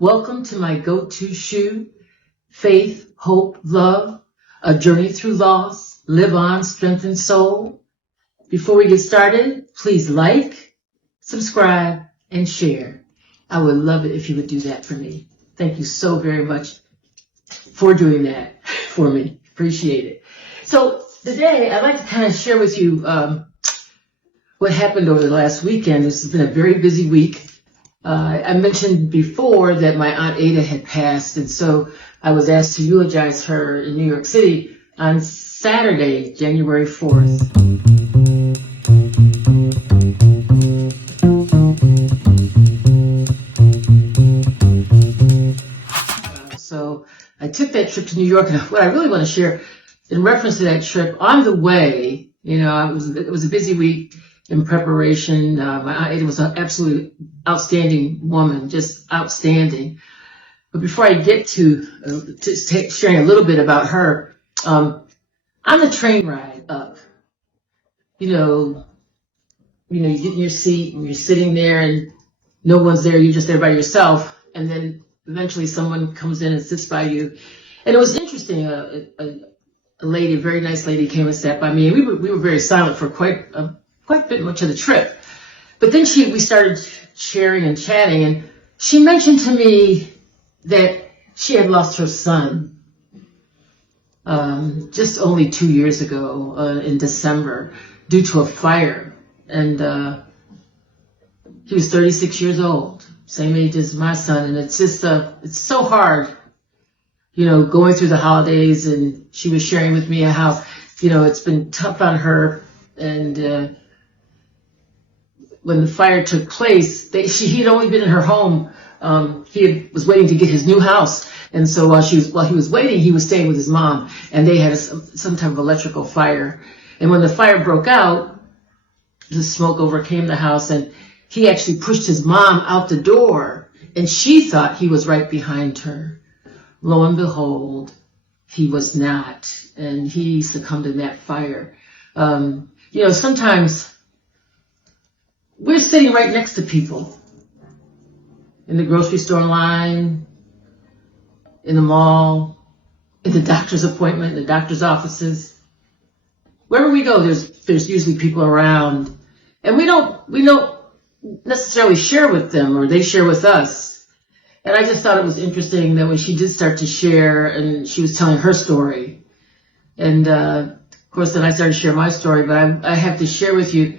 Welcome to my go-to shoe, Faith, Hope, Love, a journey through loss, live on, strengthen soul. Before we get started, please like, subscribe, and share. I would love it if you would do that for me. Thank you so very much for doing that for me. Appreciate it. So today, I'd like to kind of share with you what happened over the last weekend. This has been a very busy week. I mentioned before that my Aunt Ada had passed, and so I was asked to eulogize her in New York City on Saturday, January 4th. So I took that trip to New York, and what I really want to share in reference to that trip, on the way, it was a busy week in preparation. My Aunt Ada was an absolutely outstanding woman, just outstanding. But before I get to sharing a little bit about her, on the train ride up, you get in your seat and you're sitting there and no one's there, you're just there by yourself, and then eventually someone comes in and sits by you. And it was interesting, a lady, a very nice lady, came and sat by me, and we were very silent for quite a bit much of the trip. But then we started sharing and chatting, and she mentioned to me that she had lost her son just only 2 years ago in December due to a fire. And he was 36 years old, same age as my son. And it's just, it's so hard, going through the holidays. And she was sharing with me how, it's been tough on her. And when the fire took place, he had only been in her home. He was waiting to get his new house. And so while he was waiting, he was staying with his mom, and they had some type of electrical fire. And when the fire broke out, the smoke overcame the house, and he actually pushed his mom out the door, and she thought he was right behind her. Lo and behold, he was not, and he succumbed in that fire. Sometimes we're sitting right next to people in the grocery store line, in the mall, in the doctor's appointment, in the doctor's offices. Wherever we go, there's usually people around, and we don't necessarily share with them, or they share with us. And I just thought it was interesting that when she did start to share, and she was telling her story, and of course then I started to share my story. But I have to share with you,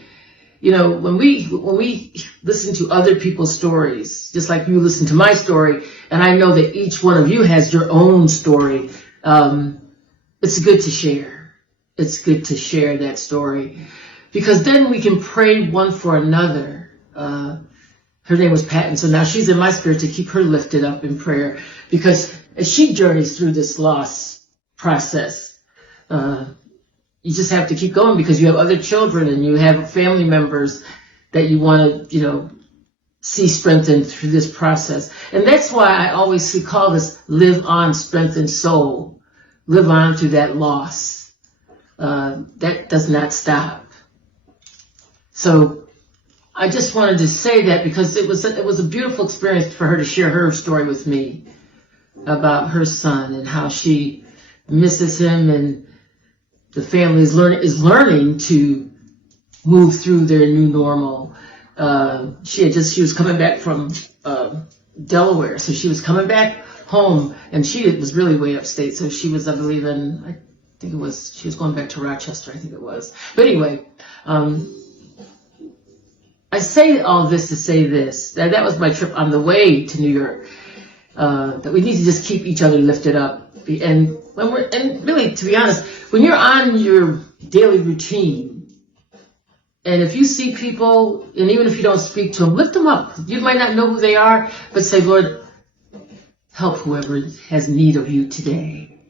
when we listen to other people's stories, just like you listen to my story, and I know that each one of you has your own story, it's good to share. It's good to share that story, because then we can pray one for another. Her name was Pat, and so now she's in my spirit to keep her lifted up in prayer, because as she journeys through this loss process, you just have to keep going, because you have other children and you have family members that you want to, see strengthened through this process. And that's why I always call this live on, strengthen soul. Live on through that loss. That does not stop. So I just wanted to say that, because it was a beautiful experience for her to share her story with me about her son and how she misses him, and the family is learning to move through their new normal. She was coming back from Delaware, so she was coming back home, and she was really way upstate. So she was, I believe, she was going back to Rochester, I think it was. But anyway, I say all this to say this, that was my trip on the way to New York, that we need to just keep each other lifted up. And really, to be honest, when you're on your daily routine, and if you see people, and even if you don't speak to them, lift them up. You might not know who they are, but say, Lord, help whoever has need of you today.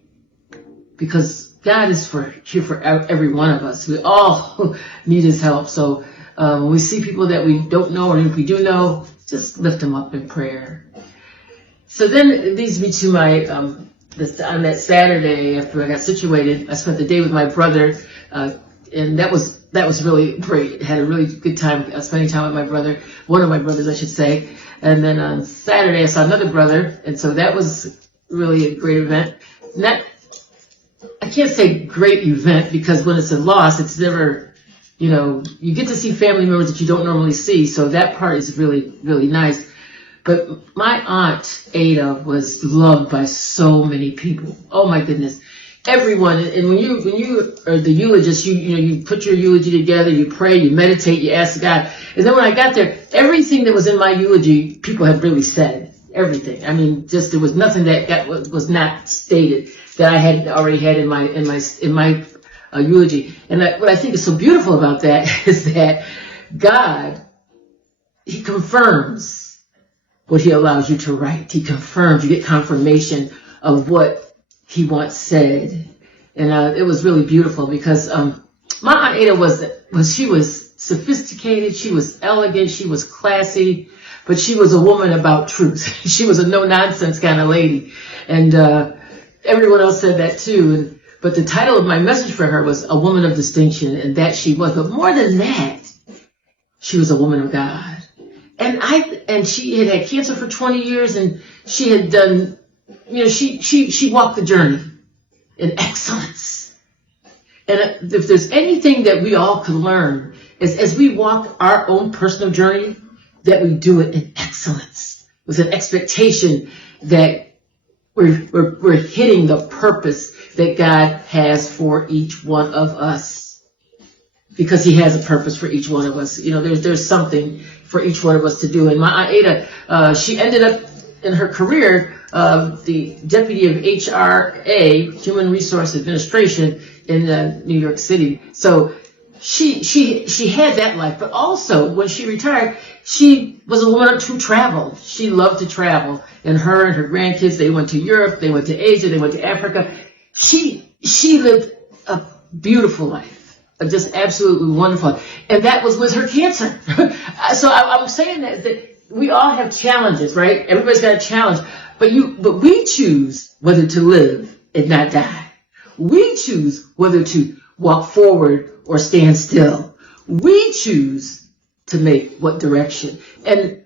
Because God is here for every one of us. We all need his help. So when we see people that we don't know, or if we do know, just lift them up in prayer. So then it leads me to my, on that Saturday, after I got situated, I spent the day with my brother and that was really great. Had a really good time spending time with my brother, one of my brothers, I should say. And then on Saturday, I saw another brother, and so that was really a great event. Not, I can't say great event, because when it's a loss, it's never, you get to see family members that you don't normally see, so that part is really, really nice. But my aunt Ada was loved by so many people. Oh my goodness. Everyone, and when you are the eulogist, you put your eulogy together, you pray, you meditate, you ask God. And then when I got there, everything that was in my eulogy, people had really said. Everything. I mean, just there was nothing that was not stated that I had already had in my eulogy. And what I think is so beautiful about that is that God, He confirms what He allows you to write. He confirms. You get confirmation of what He once said, and it was really beautiful, because my Aunt Ada she was sophisticated, she was elegant, she was classy, but she was a woman about truth. She was a no-nonsense kind of lady, and everyone else said that too. But the title of my message for her was A Woman of Distinction, and that she was. But more than that, she was a woman of God. And she had cancer for 20 years, and she had done. She walked the journey in excellence. And if there's anything that we all can learn, is as we walk our own personal journey, that we do it in excellence, with an expectation that we're hitting the purpose that God has for each one of us. Because He has a purpose for each one of us. There's something for each one of us to do. And my Aunt Ada, she ended up in her career the deputy of HRA, Human Resource Administration, in New York City. So she had that life, but also when she retired, she was a woman who traveled. She loved to travel, and her grandkids, they went to Europe, they went to Asia, they went to Africa. She lived a beautiful life, just absolutely wonderful, and that was with her cancer. So I'm saying that we all have challenges, right? Everybody's got a challenge. But we choose whether to live and not die. We choose whether to walk forward or stand still. We choose to make what direction. And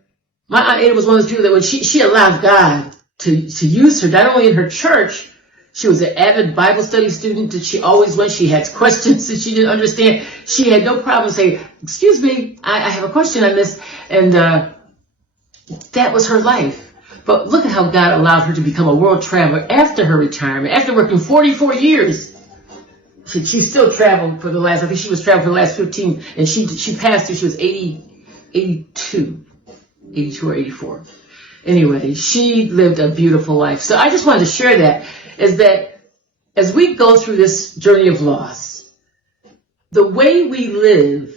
my Aunt Ada was one of those people that when she allowed God to use her, not only in her church, she was an avid Bible study student that she always went. She had questions that she didn't understand. She had no problem saying, "Excuse me, I have a question on this." And that was her life. But look at how God allowed her to become a world traveler after her retirement, after working 44 years. She still traveled for the last, I think she was traveling for the last 15, and she passed through, she was 82 or 84. Anyway, she lived a beautiful life. So I just wanted to share that, is that as we go through this journey of loss, the way we live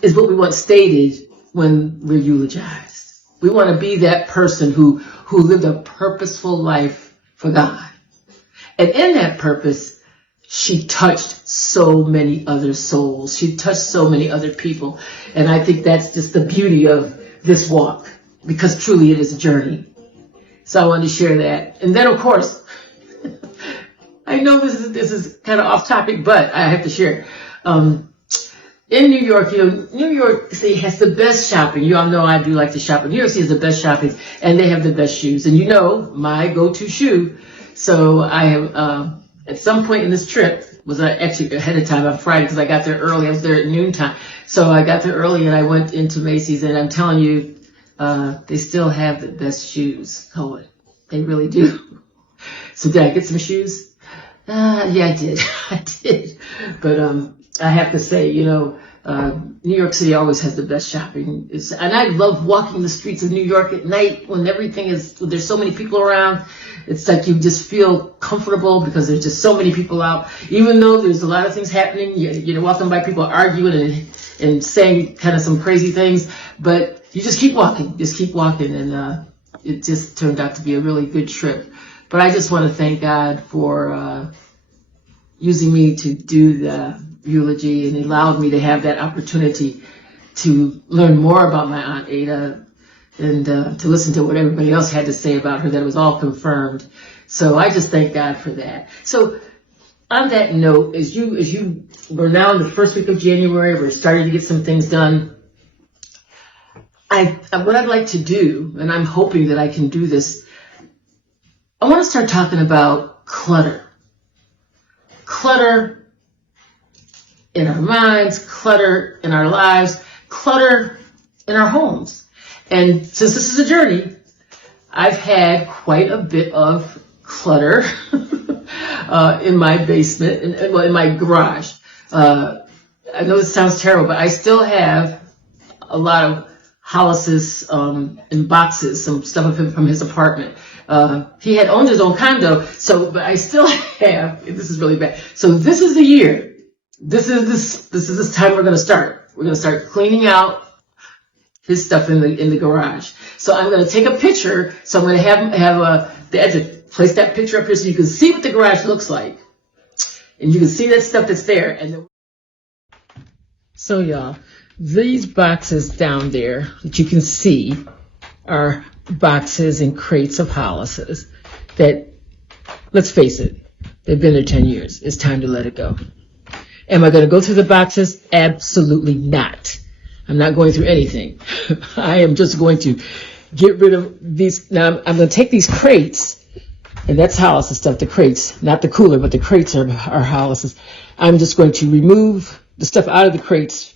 is what we want stated when we're eulogized. We want to be that person who lived a purposeful life for God. And in that purpose, she touched so many other souls. She touched so many other people. And I think that's just the beauty of this walk, because truly it is a journey. So I wanted to share that. And then, of course, I know this is kind of off topic, but I have to share. In New York, New York City has the best shopping. You all know I do like to shop. New York City has the best shopping, and they have the best shoes. And my go-to shoe. So I have, at some point in this trip, was actually ahead of time on Friday, because I got there early. I was there at noontime. So I got there early, and I went into Macy's, and I'm telling you, they still have the best shoes. Oh, they really do. So did I get some shoes? Yeah, I did. I did. But I have to say, New York City always has the best shopping. And I love walking the streets of New York at night when there's so many people around. It's like you just feel comfortable because there's just so many people out. Even though there's a lot of things happening, you're walking by people arguing and saying kind of some crazy things, but you just keep walking, and it just turned out to be a really good trip. But I just want to thank God for using me to do the eulogy, and allowed me to have that opportunity to learn more about my Aunt Ada, and to listen to what everybody else had to say about her. That was all confirmed. So I just thank God for that. So on that note, we're now in the first week of January, we're starting to get some things done. What I'd like to do, and I'm hoping that I can do this, I want to start talking about clutter. Clutter in our minds, clutter in our lives, clutter in our homes. And since this is a journey, I've had quite a bit of clutter in my basement, in my garage. I know it sounds terrible, but I still have a lot of Hollis's in boxes, some stuff of him from his apartment. He had owned his own condo, but I still have. This is really bad. So this is the year. This is this time we're going to start. We're going to start cleaning out his stuff in the garage. So I'm going to take a picture. So I'm going to have the edge of place that picture up here so you can see what the garage looks like, and you can see that stuff that's there. And then, so y'all, these boxes down there that you can see are boxes and crates of Hollis's that, let's face it, they've been there 10 years. It's time to let it go. Am I going to go through the boxes? Absolutely not. I'm not going through anything. I am just going to get rid of these. Now, I'm going to take these crates, and that's Hollis's stuff, the crates, not the cooler, but the crates are Hollis's. I'm just going to remove the stuff out of the crates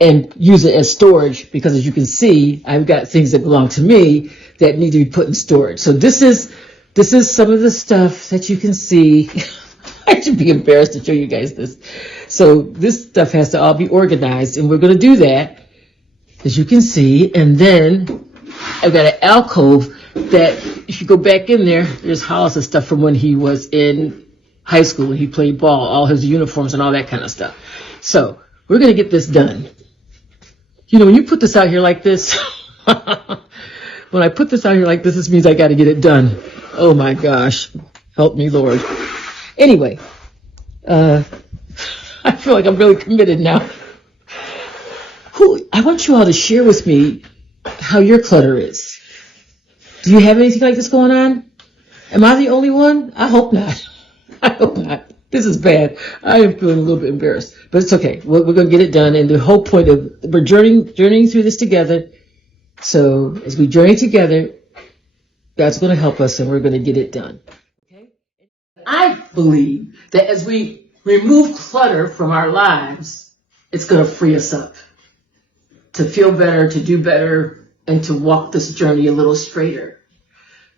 and use it as storage, because as you can see, I've got things that belong to me that need to be put in storage. So this is some of the stuff that you can see. I should be embarrassed to show you guys this. So this stuff has to all be organized, and we're going to do that, as you can see. And then I've got an alcove that, if you go back in there, there's Hollis's stuff from when he was in high school and he played ball, all his uniforms and all that kind of stuff. So we're going to get this done. You know, when you put this out here like this, when I put this out here like this means I got to get it done. Oh my gosh. Help me, Lord. Anyway, I feel like I'm really committed now. I want you all to share with me how your clutter is. Do you have anything like this going on? Am I the only one? I hope not. I hope not. This is bad. I am feeling a little bit embarrassed, but it's okay. We're going to get it done. And the whole point of we're journeying through this together. So as we journey together, God's going to help us, and we're going to get it done. Okay? I believe that as we remove clutter from our lives, it's going to free us up to feel better, to do better, and to walk this journey a little straighter.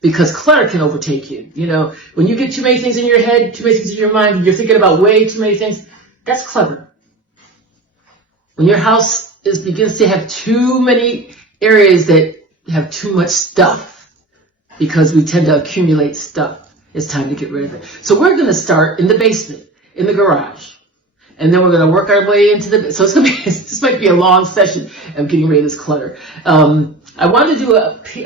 Because clutter can overtake you. You know, when you get too many things in your head, too many things in your mind, you're thinking about way too many things, that's clutter. When your house begins to have too many areas that have too much stuff, because we tend to accumulate stuff, it's time to get rid of it. So we're going to start in the basement, in the garage. And then we're going to work our way into so it's going to be, this might be a long session of getting rid of this clutter. I wanted to do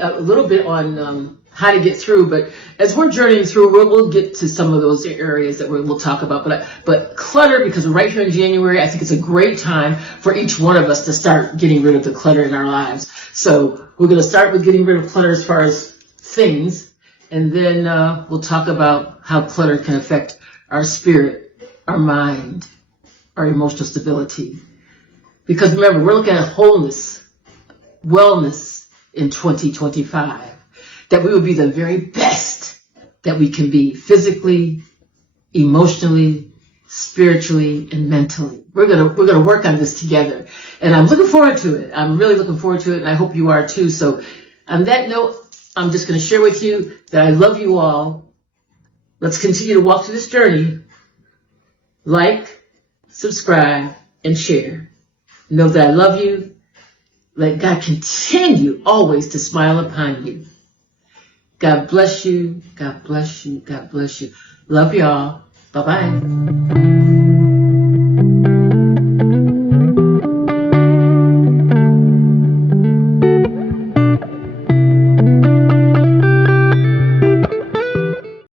a little bit on how to get through, but as we're journeying through, we'll get to some of those areas that we'll talk about. But clutter, because we're right here in January, I think it's a great time for each one of us to start getting rid of the clutter in our lives. So we're going to start with getting rid of clutter as far as things, and then we'll talk about how clutter can affect our spirit, our mind, our emotional stability. Because remember, we're looking at wholeness, wellness in 2025. That we will be the very best that we can be, physically, emotionally, spiritually, and mentally. We're gonna work on this together, and I'm looking forward to it. I'm really looking forward to it, and I hope you are too. So, on that note, I'm just going to share with you that I love you all. Let's continue to walk through this journey. Like, subscribe, and share. Know that I love you. Let God continue always to smile upon you. God bless you. God bless you. God bless you. Love y'all. Bye-bye.